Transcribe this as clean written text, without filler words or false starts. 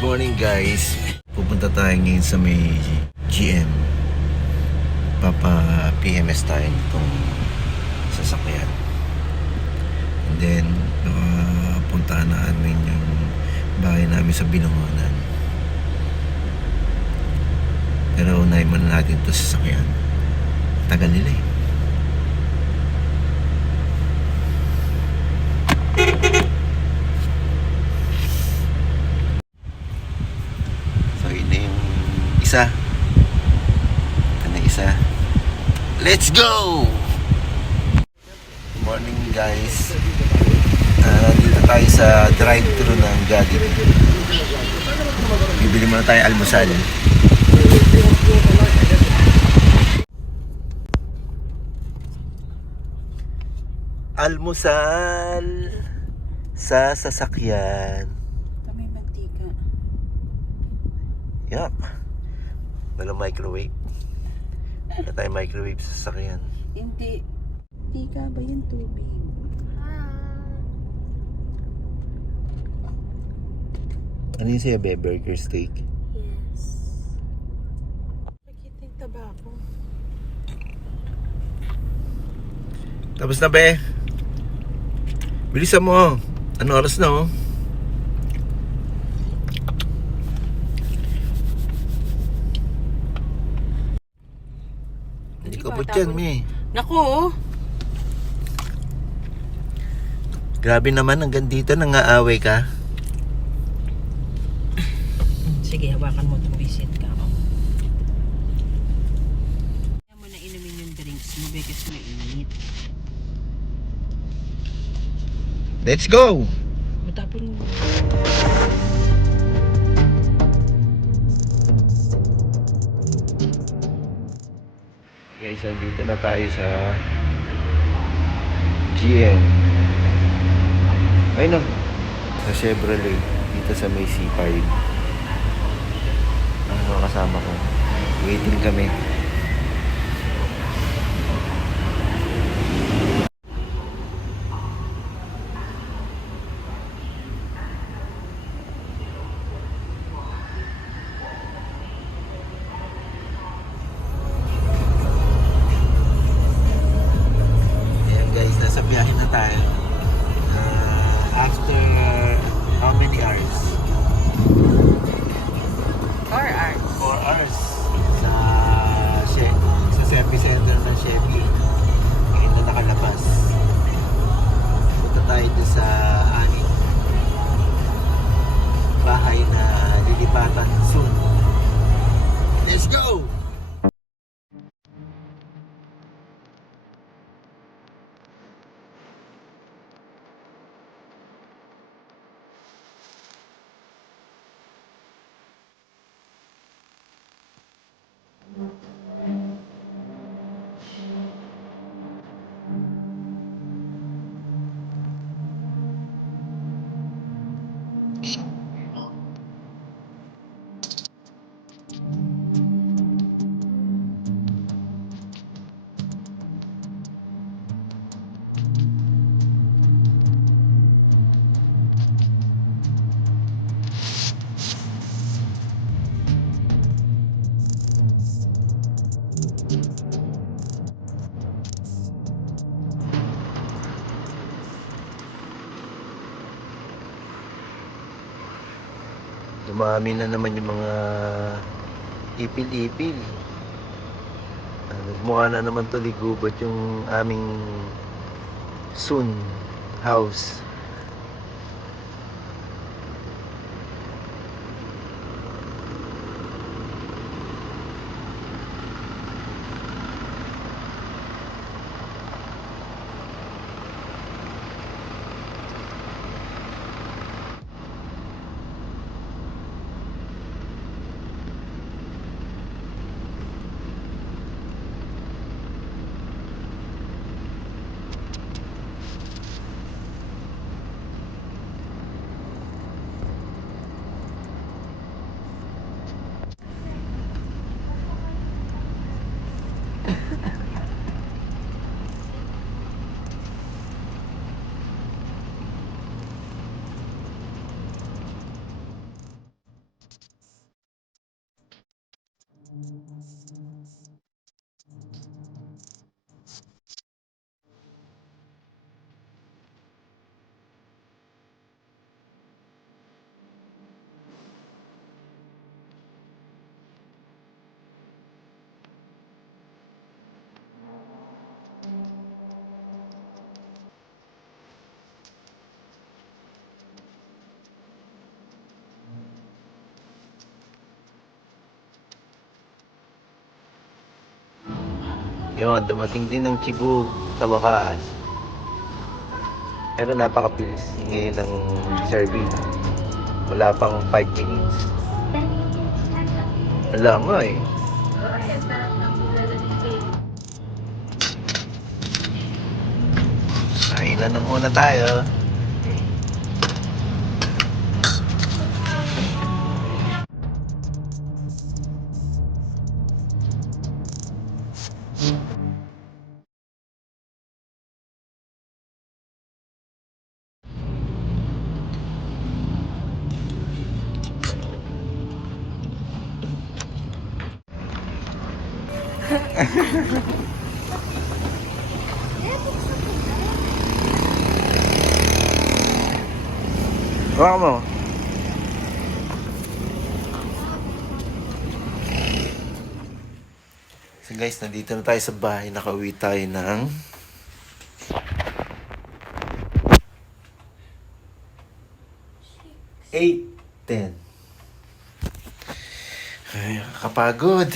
Morning guys, pupunta tayo ngayon sa may GM. Papa PMS tayo nitong sasakyan. And then puntahan namin yung bahay namin sa Binangonan. Pero unahin muna natin ito sasakyan. Tagal nila eh. Isa. Ito na isa. Let's go! Good morning guys. Dito tayo sa drive-thru ng Jollibee. Bibili muna tayo almusal. Almusal sa sasakyan. Kami mantika. Yup. Walang microwave. Wala tayong microwave sa sasakyan. Hindi. Tika ba yung tubig? Ano yung sa'yo, be? Burger steak? Yes. Nakita yung tabako. Tapos na, be? Bilisan mo. Ano oras na, oh? Hindi ka po dyan, me. Naku, oh. Grabe naman, hanggang dito nang-aaway ka. Sige, hawakan mo itong visit ka. Oh. Kaya mo na inumin yung drinks mo because mainit. Let's go! Matapon mo. Guys, dito na tayo sa GM. Ay no, sa Chevrolet dito sa may C5. Ang mga kasama ko, waiting kami. Ayan guys, nasa biyahe na tayo. After how many hours? 4 hours. 4 hours sa sa service center ng Chevy. Ngayon na nakalabas. Punta tayo doon sa aming bahay na lilipatan soon. Let's go! Dumami na naman yung mga ipil-ipil. Mukha na naman to ligubat yung aming soon house. Yun, dumating din ng Cebu sa wakas. Pero napakabilis ngayon ng serving. Wala pang 5 minutes. Wala nga eh. Kailan na muna tayo. Wala mo. So guys, nandito na tayo sa bahay. Nakauwi tayo ng 8:10. Ay, kapagod.